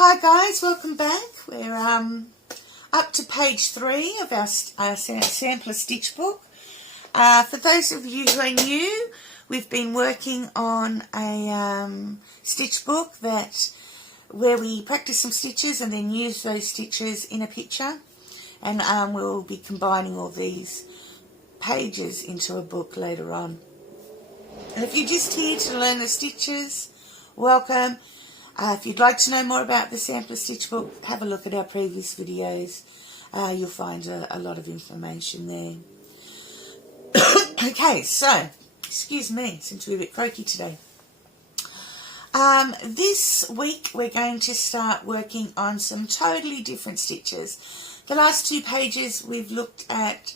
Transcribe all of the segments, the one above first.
Hi guys, welcome back. We're up to page 3 of our sampler stitch book. For those of you who are new, we've been working on a stitch book where we practice some stitches and then use those stitches in a picture, and we'll be combining all these pages into a book later on. And if you're just here to learn the stitches, welcome. If you'd like to know more about the sampler stitch book, have a look at our previous videos. You'll find a lot of information there. Okay, so, excuse me, seem to be a bit croaky today. This week we're going to start working on some totally different stitches. The last 2 pages we've looked at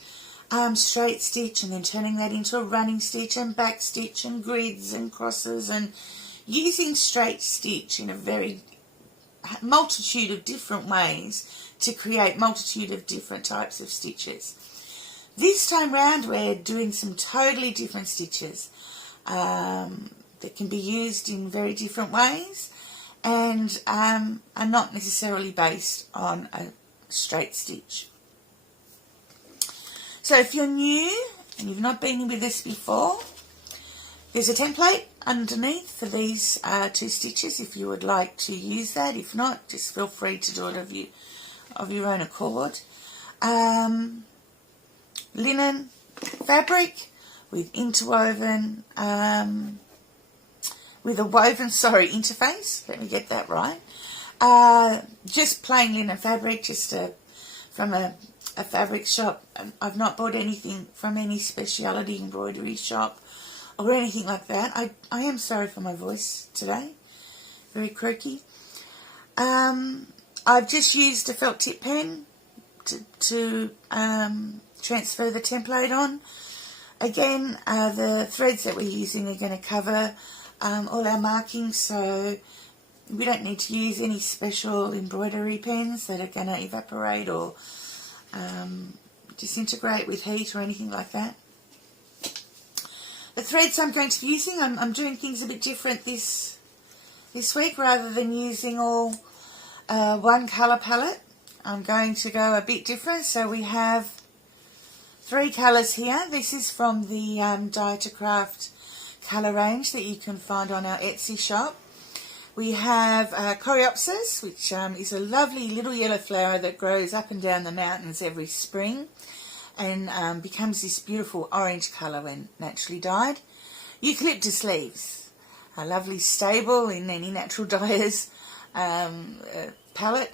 straight stitch and then turning that into a running stitch and back stitch and grids and crosses and using straight stitch in a very multitude of different ways to create multitude of different types of stitches. This time round we're doing some totally different stitches that can be used in very different ways and are not necessarily based on a straight stitch. So if you're new and you've not been with us before, there's a template underneath for these 2 stitches if you would like to use that. If not, just feel free to do it of your own accord. Linen fabric with interwoven, with a woven, interface. Let me get that right. Just plain linen fabric, just from a fabric shop. I've not bought anything from any speciality embroidery shop or anything like that. I am sorry for my voice today, very croaky. I've just used a felt tip pen to transfer the template on. Again, the threads that we're using are going to cover all our markings, so we don't need to use any special embroidery pens that are going to evaporate or disintegrate with heat or anything like that. The threads I'm going to be using, I'm doing things a bit different this week. Rather than using all one colour palette, I'm going to go a bit different. So we have 3 colours here. This is from the Dye to Craft colour range that you can find on our Etsy shop. We have Coreopsis, which is a lovely little yellow flower that grows up and down the mountains every spring and becomes this beautiful orange colour when naturally dyed. Eucalyptus leaves, a lovely stable in any natural dyers palette,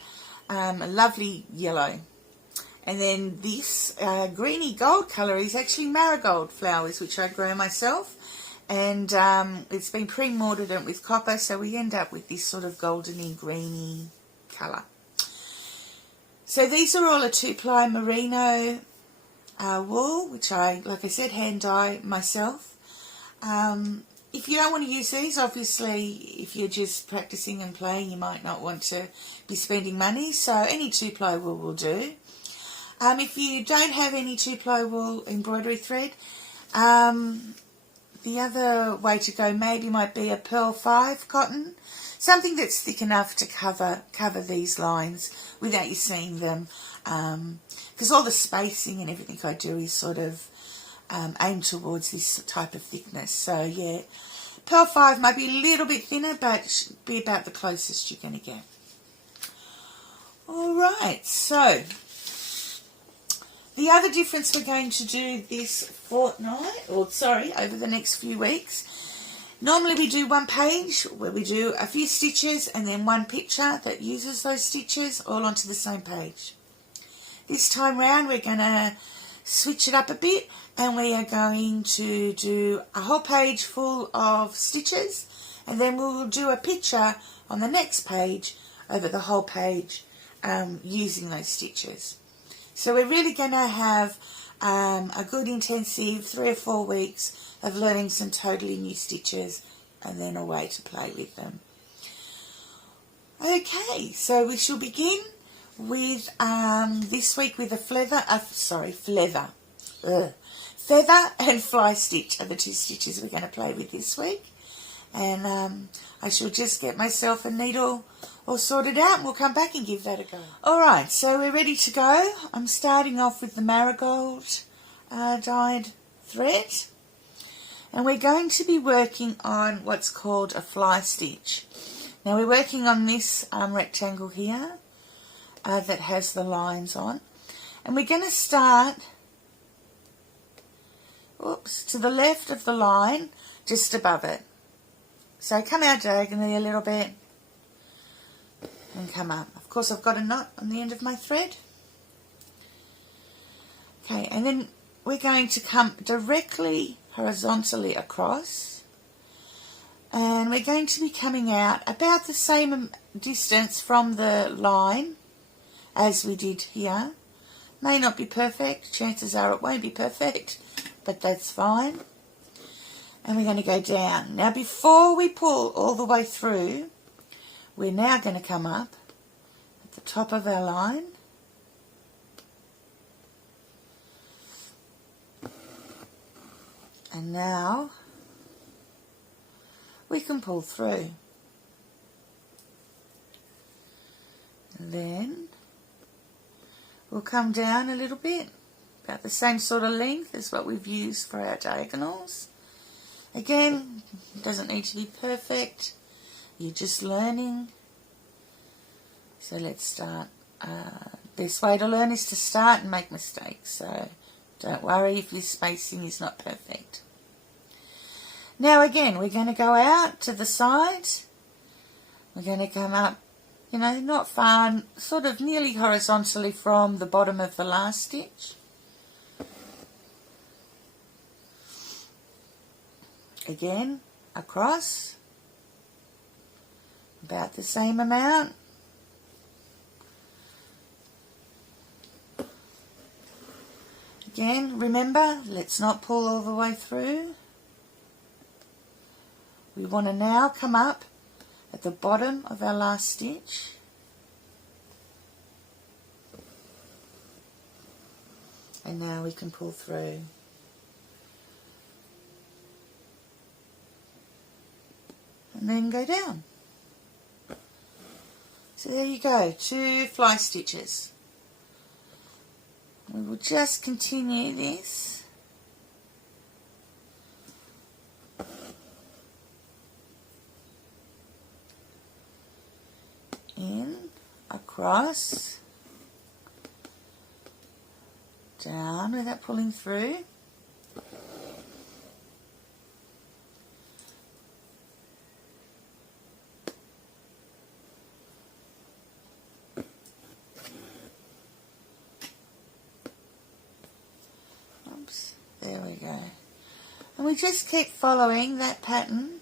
a lovely yellow. And then this greeny gold colour is actually marigold flowers, which I grow myself, and it's been pre-mordant with copper, so we end up with this sort of goldeny greeny colour. So these are all a 2-ply merino wool, which I, like I said, hand dye myself. If you don't want to use these, obviously, if you're just practicing and playing, you might not want to be spending money, so any 2-ply wool will do. If you don't have any 2-ply wool embroidery thread, the other way to go maybe might be a Pearl 5 cotton, something that's thick enough to cover these lines without you seeing them, because all the spacing and everything I do is sort of aimed towards this type of thickness. So yeah, Pearl 5 might be a little bit thinner, but should be about the closest you're going to get. Alright, so the other difference we're going to do this fortnight, over the next few weeks, normally we do 1 page where we do a few stitches and then 1 picture that uses those stitches all onto the same page. This time round we're going to switch it up a bit and we are going to do a whole page full of stitches, and then we'll do a picture on the next page over the whole page using those stitches. So we're really going to have a good intensive 3 or 4 weeks of learning some totally new stitches and then a way to play with them. Okay, so we shall begin with this week with a feather and fly stitch are the 2 stitches we're going to play with this week. and I shall just get myself a needle all sorted out and we'll come back and give that a go. Alright, so we're ready to go. I'm starting off with the marigold dyed thread, and we're going to be working on what's called a fly stitch. Now we're working on this rectangle here that has the lines on, and we're going to start to the left of the line, just above it. So come out diagonally a little bit and come up. Of course I've got a knot on the end of my thread. Okay, and then we're going to come directly horizontally across, and we're going to be coming out about the same distance from the line as we did here. May not be perfect, chances are it won't be perfect, but that's fine. And we're going to go down. Now before we pull all the way through, we're now going to come up at the top of our line. And now we can pull through. And then we'll come down a little bit, about the same sort of length as what we've used for our diagonals. Again, it doesn't need to be perfect, you're just learning. So let's start. Best way to learn is to start and make mistakes, so don't worry if your spacing is not perfect. Now again, we're going to go out to the side. We're going to come up, you know, not far, sort of nearly horizontally from the bottom of the last stitch. Again, across, about the same amount. Again, remember, let's not pull all the way through. We want to now come up at the bottom of our last stitch. And now we can pull through. And then go down. So there you go, 2 fly stitches. We will just continue this. In, across, down without pulling through. There we go. And we just keep following that pattern.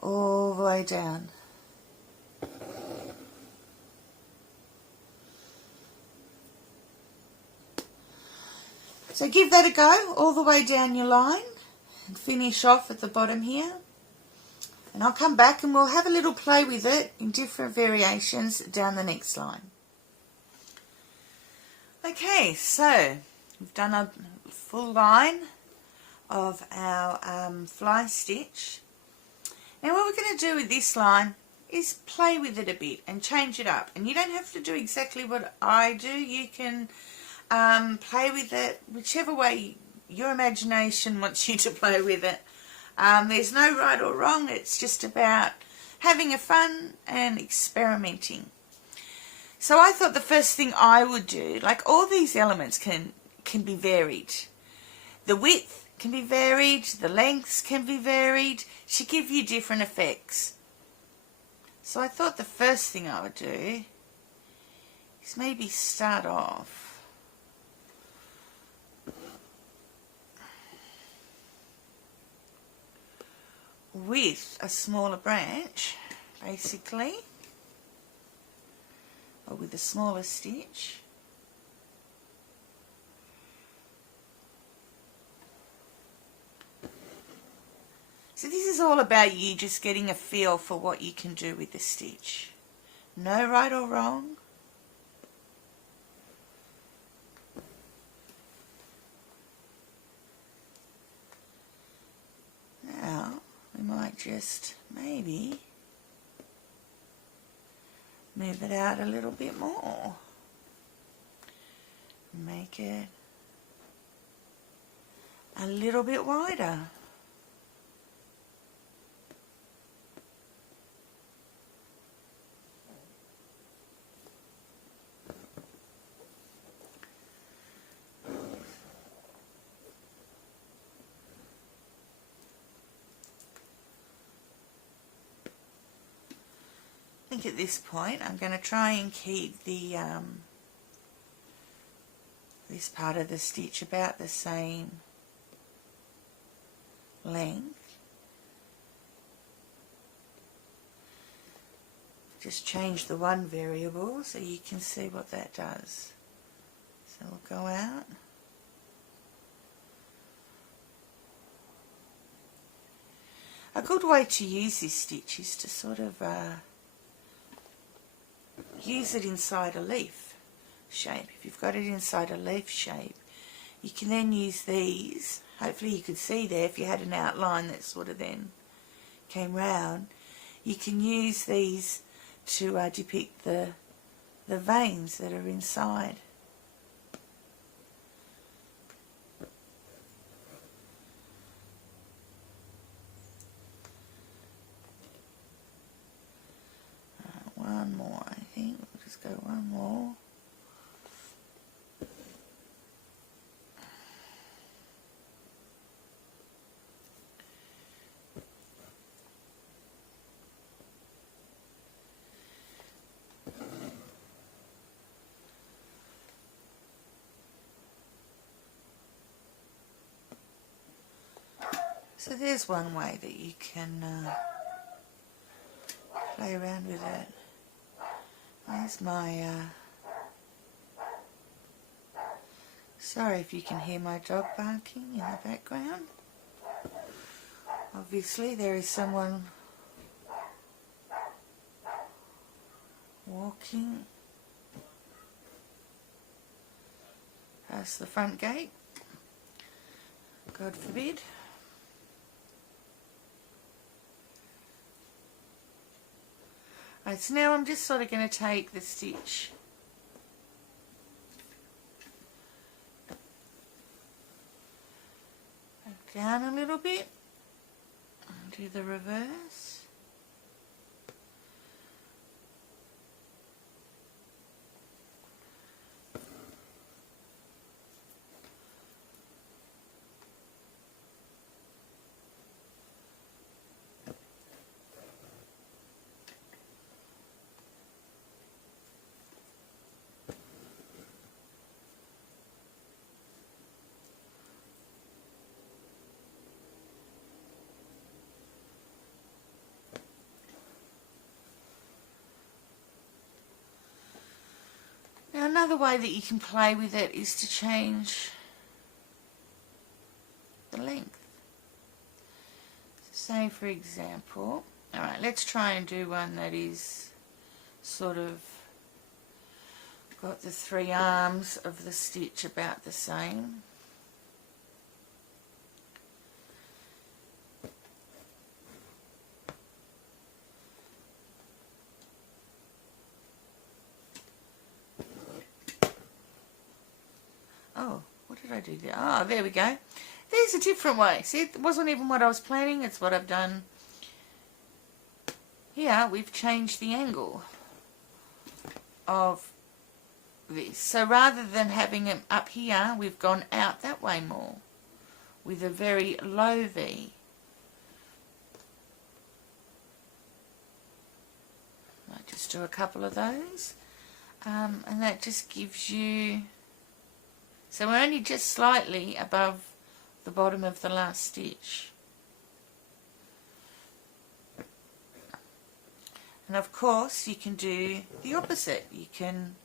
All the way down. So give that a go all the way down your line and finish off at the bottom here. And I'll come back and we'll have a little play with it in different variations down the next line. Okay, so we've done a full line of our fly stitch. Now what we're going to do with this line is play with it a bit and change it up. And you don't have to do exactly what I do. You can play with it whichever way your imagination wants you to play with it. There's no right or wrong. It's just about having a fun and experimenting. So I thought the first thing I would do, like all these elements can be varied. The width can be varied, the lengths can be varied to give you different effects. So I thought the first thing I would do is maybe start off with a smaller branch, basically, or with a smaller stitch. So this is all about you just getting a feel for what you can do with the stitch. No right or wrong. Now we might just maybe move it out a little bit more. Make it a little bit wider. I think at this point I'm going to try and keep the this part of the stitch about the same length. Just change the one variable so you can see what that does. So we'll go out. A good way to use this stitch is to sort of use it inside a leaf shape. If you've got it inside a leaf shape, you can then use these. Hopefully you could see there, if you had an outline that sort of then came round, you can use these to depict the veins that are inside. One more, I think. We'll just go one more. So there's one way that you can play around with it. There's my, sorry if you can hear my dog barking in the background. Obviously there is someone walking past the front gate. God forbid. Right, so now I'm just sort of going to take the stitch down a little bit and do the reverse. Now another way that you can play with it is to change the length. So say for example, alright, let's try and do one that is sort of got the three arms of the stitch about the same. Oh, what did I do there? Oh, there we go. There's a different way. See, it wasn't even what I was planning. It's what I've done. Here, we've changed the angle of this. So rather than having it up here, we've gone out that way more with a very low V. Might just do a couple of those. And that just gives you... So we're only just slightly above the bottom of the last stitch. And of course you can do the opposite. You can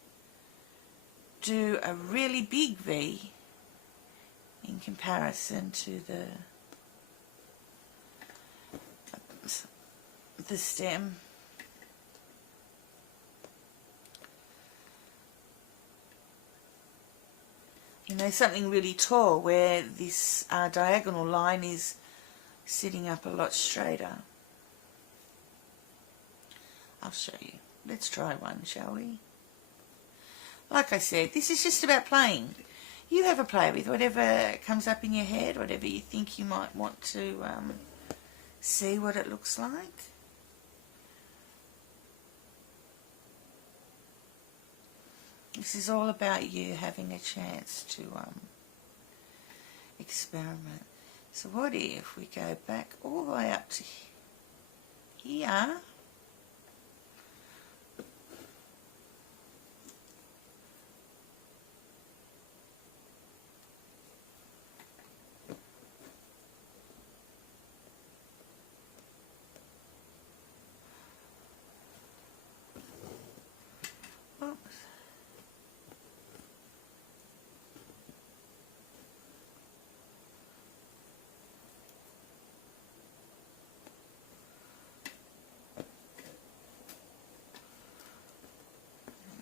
do a really big V in comparison to the stem. You know, something really tall where this diagonal line is sitting up a lot straighter. I'll show you. Let's try one, shall we? Like I said, this is just about playing. You have a play with whatever comes up in your head, whatever you think you might want to see what it looks like. This is all about you having a chance to experiment. So what if we go back all the way up to here? Oops.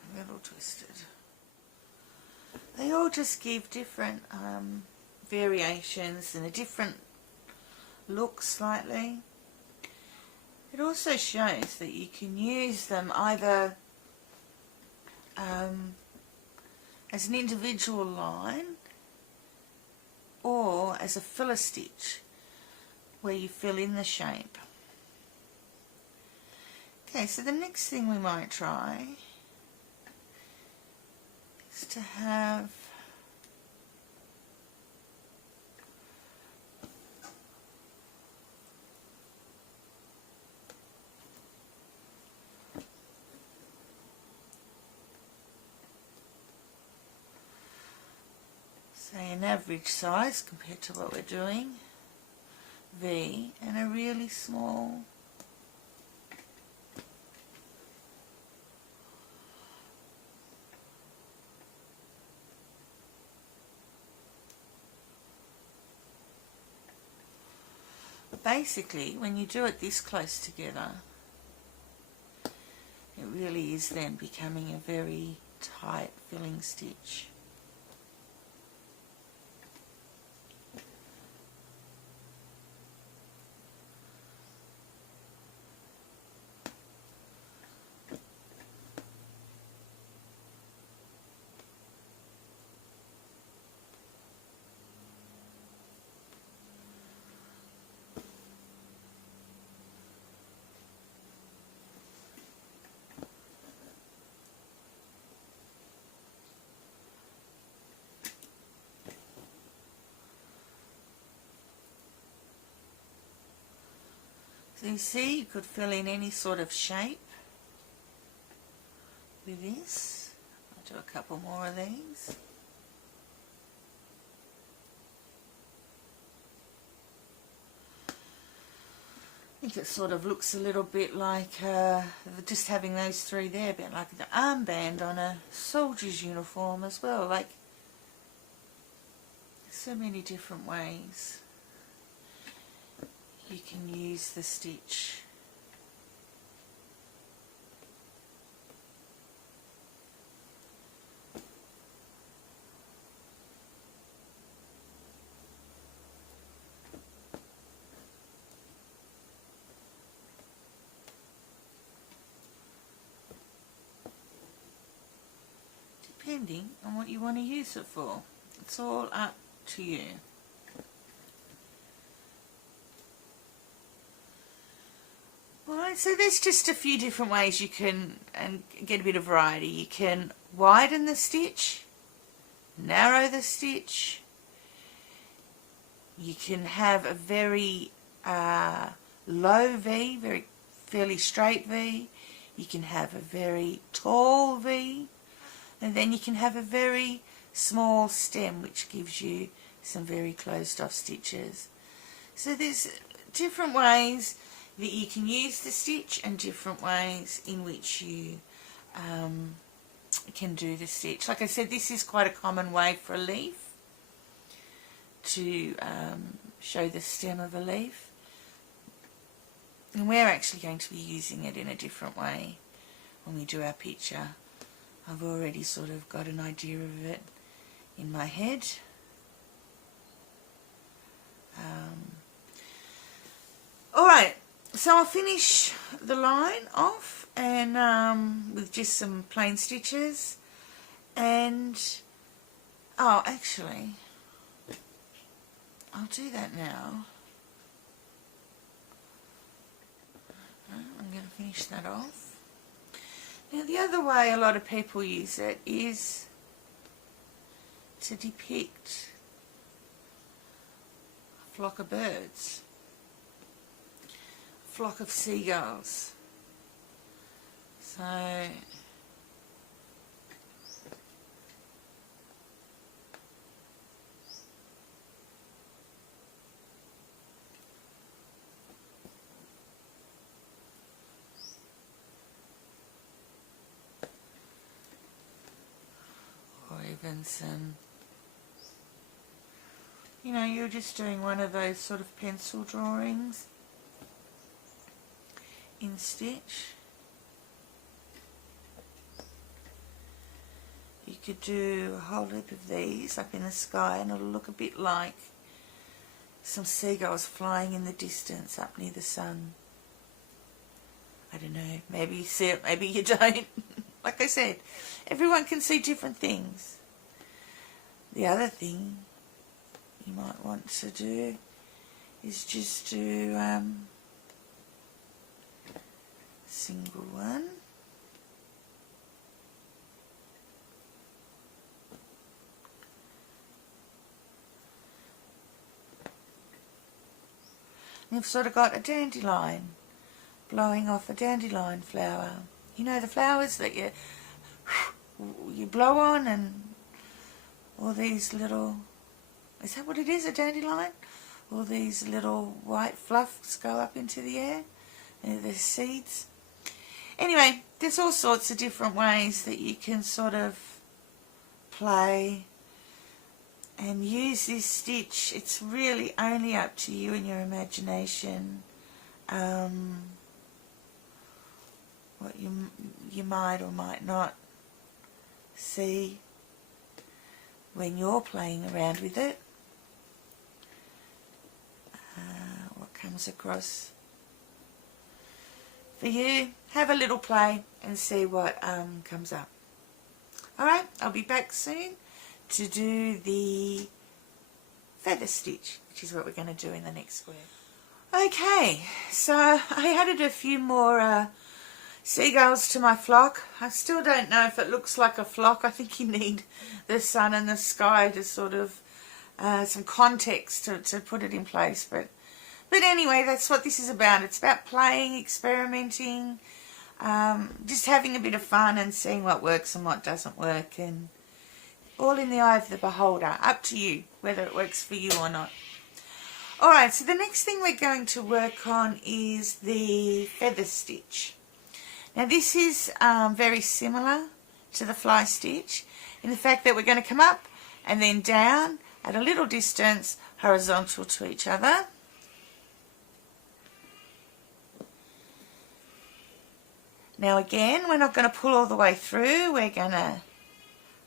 A little twisted. They all just give different variations and a different look slightly. It also shows that you can use them either as an individual line or as a filler stitch where you fill in the shape. Okay, so the next thing we might try is to have say an average size compared to what we're doing, V, and a really small basically when you do it this close together, it really is then becoming a very tight filling stitch. So you see, you could fill in any sort of shape with this. I'll do a couple more of these. I think it sort of looks a little bit like just having those three there, a bit like the armband on a soldier's uniform as well. Like, so many different ways you can use the stitch. Depending on what you want to use it for. It's all up to you. Alright, so there's just a few different ways you can get a bit of variety. You can widen the stitch, narrow the stitch. You can have a very low V, fairly straight V. You can have a very tall V. And then you can have a very small stem, which gives you some very closed off stitches. So there's different ways that you can use the stitch and different ways in which you can do the stitch. Like I said, this is quite a common way for a leaf to show the stem of a leaf. And we're actually going to be using it in a different way when we do our picture. I've already sort of got an idea of it in my head. Alright, so I'll finish the line off and with just some plain stitches, and oh, actually I'll do that now. I'm going to finish that off. Now the other way a lot of people use it is to depict a flock of birds, a flock of seagulls. So or even some, you know, you're just doing one of those sort of pencil drawings in stitch. You could do a whole heap of these up in the sky and it'll look a bit like some seagulls flying in the distance up near the sun. I don't know, maybe you see it, maybe you don't. Like I said, everyone can see different things. The other thing you might want to do is just do single one. And you've sort of got a dandelion blowing off a dandelion flower. You know, the flowers that you blow on, and all these little, is that what it is, a dandelion? All these little white fluffs go up into the air, and they're seeds. Anyway, there's all sorts of different ways that you can sort of play and use this stitch. It's really only up to you and your imagination what you might or might not see when you're playing around with it. What comes across for you. Have a little play and see what comes up. Alright, I'll be back soon to do the feather stitch, which is what we're going to do in the next square. Okay, so I added a few more seagulls to my flock. I still don't know if it looks like a flock. I think you need the sun and the sky to sort of some context to put it in place, but anyway, that's what this is about. It's about playing, experimenting, just having a bit of fun and seeing what works and what doesn't work, and all in the eye of the beholder. Up to you whether it works for you or not. Alright, so the next thing we're going to work on is the feather stitch. Now this is very similar to the fly stitch in the fact that we're going to come up and then down at a little distance horizontal to each other. Now again, we're not going to pull all the way through, we're going to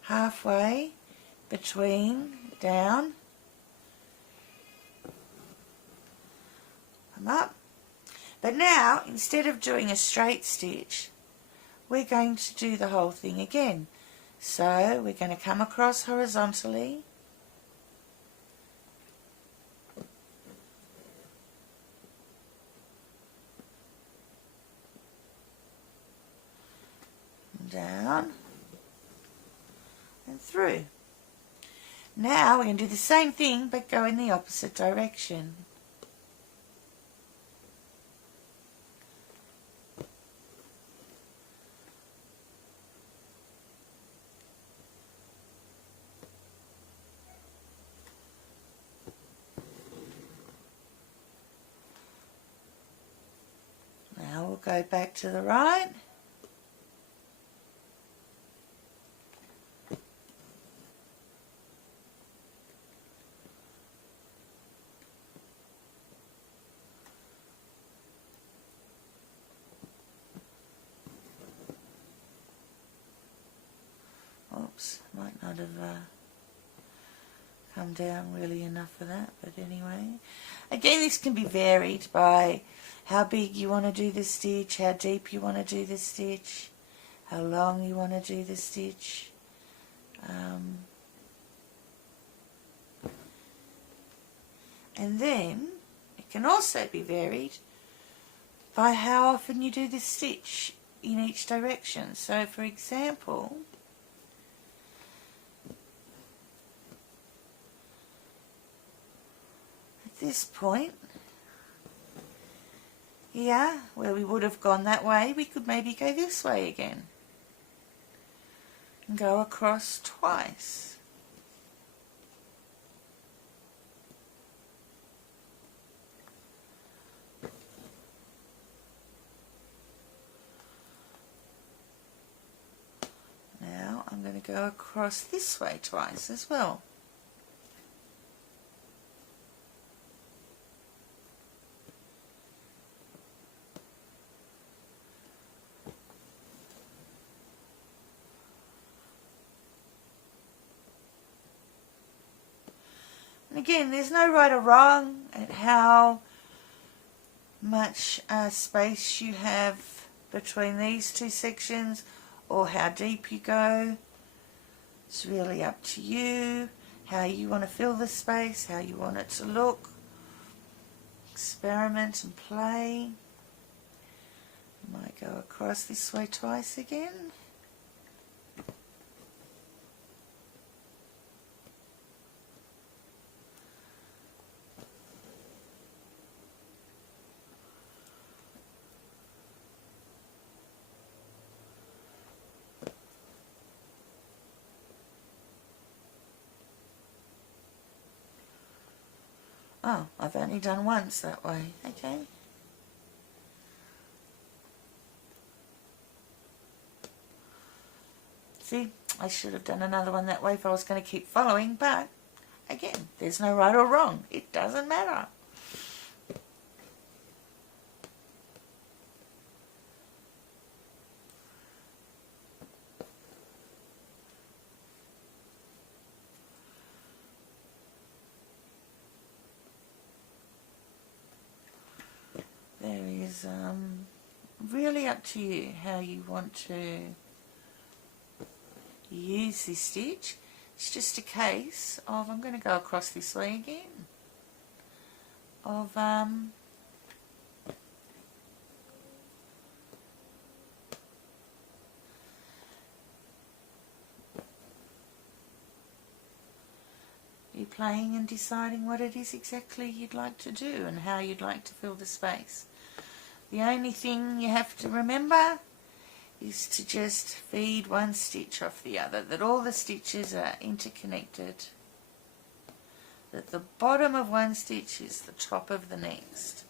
halfway between, down, come up. But now, instead of doing a straight stitch, we're going to do the whole thing again. So we're going to come across horizontally, down and through. Now we're going to do the same thing but go in the opposite direction. Now we'll go back to the right. might not have come down really enough for that, but anyway. Again, this can be varied by how big you want to do the stitch, how deep you want to do the stitch, how long you want to do the stitch. And then it can also be varied by how often you do the stitch in each direction. So for example, at this point here, where we would have gone that way, we could maybe go this way again and go across twice. Now I'm going to go across this way twice as well. And again, there's no right or wrong at how much space you have between these two sections or how deep you go. It's really up to you, how you want to fill the space, how you want it to look. Experiment and play. You might go across this way twice again. Oh, I've only done once that way. Okay. See, I should have done another one that way if I was going to keep following, but again, there's no right or wrong. It doesn't matter. There is really up to you how you want to use this stitch. It's just a case of, I'm going to go across this way again, of you playing and deciding what it is exactly you'd like to do and how you'd like to fill the space. The only thing you have to remember is to just feed one stitch off the other, that all the stitches are interconnected, that the bottom of one stitch is the top of the next.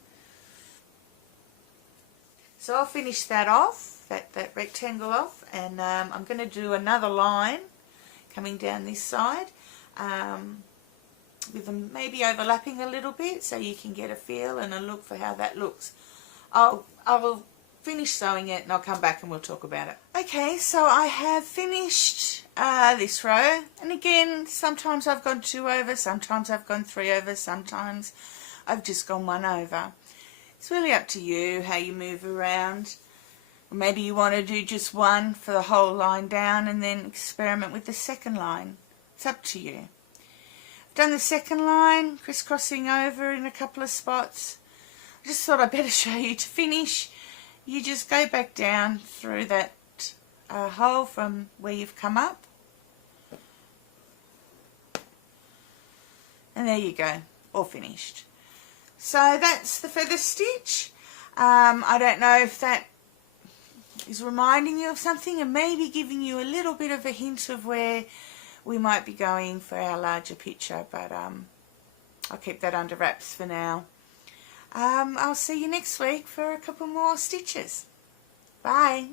So I'll finish that off, that rectangle off, and I'm going to do another line coming down this side, with them maybe overlapping a little bit so you can get a feel and a look for how that looks. I will finish sewing it and I'll come back and we'll talk about it. Okay, so I have finished this row, and again, sometimes I've gone 2 over, sometimes I've gone 3 over, sometimes I've just gone 1 over. It's really up to you how you move around. Maybe you want to do just 1 for the whole line down and then experiment with the second line. It's up to you. I've done the second line, crisscrossing over in a couple of spots. I just thought I'd better show you. To finish, you just go back down through that hole from where you've come up, and there you go, all finished. So that's the feather stitch. I don't know if that is reminding you of something and maybe giving you a little bit of a hint of where we might be going for our larger picture, but I'll keep that under wraps for now. I'll see you next week for a couple more stitches. Bye.